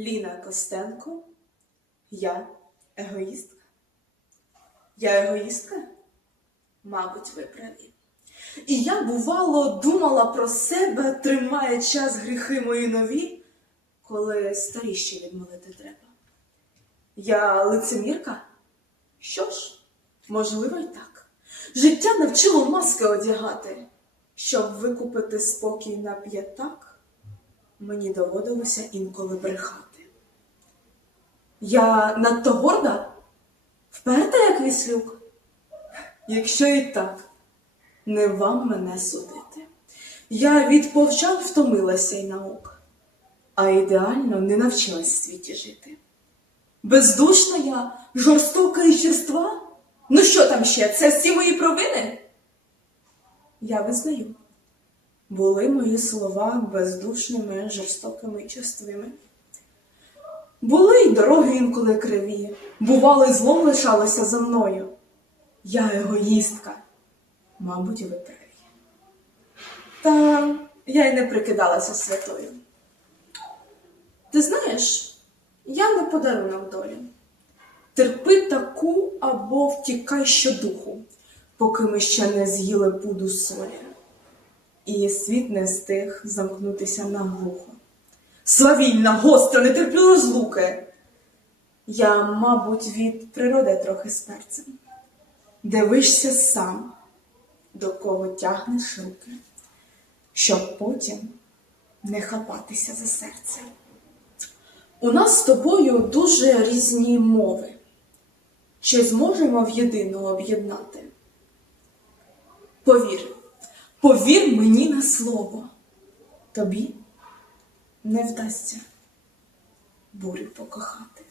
Ліна Костенко. Я егоїстка. Я егоїстка? Мабуть, ви праві. І я, бувало, думала про себе, тримає час гріхи мої нові, коли старіші відмолити треба. Я лицемірка? Що ж, можливо, й так. Життя навчило маски одягати. Щоб викупити спокій на п'ятак, мені доводилося інколи брехати. Я надто горда, вперта, як віслюк. Якщо і так, не вам мене судити. Я від повчан втомилася й наук, а ідеально не навчилась в світі жити. Бездушна я, жорстока і черства? Ну що там ще? Це всі мої провини? Я визнаю, були мої слова бездушними, жорстокими і черствими. Були й дороги інколи криві, бували, злом лишалося за мною. Я егоїстка, мабуть, ви. Та я й не прикидалася святою. Ти знаєш, я не подарунок долі. Терпи таку або втікай щодуху, поки ми ще не з'їли пуду солі, і світ не встиг замкнутися наглухо. Свавільна, гостра, не терплю розлуки. Я, мабуть, від природи трохи з перцем. Дивишся сам, до кого тягнеш руки, щоб потім не хапатися за серце. У нас з тобою дуже різні мови. Чи зможемо в єдину об'єднати? Повір, повір мені на слово, тобі не вдасться бурю покохати.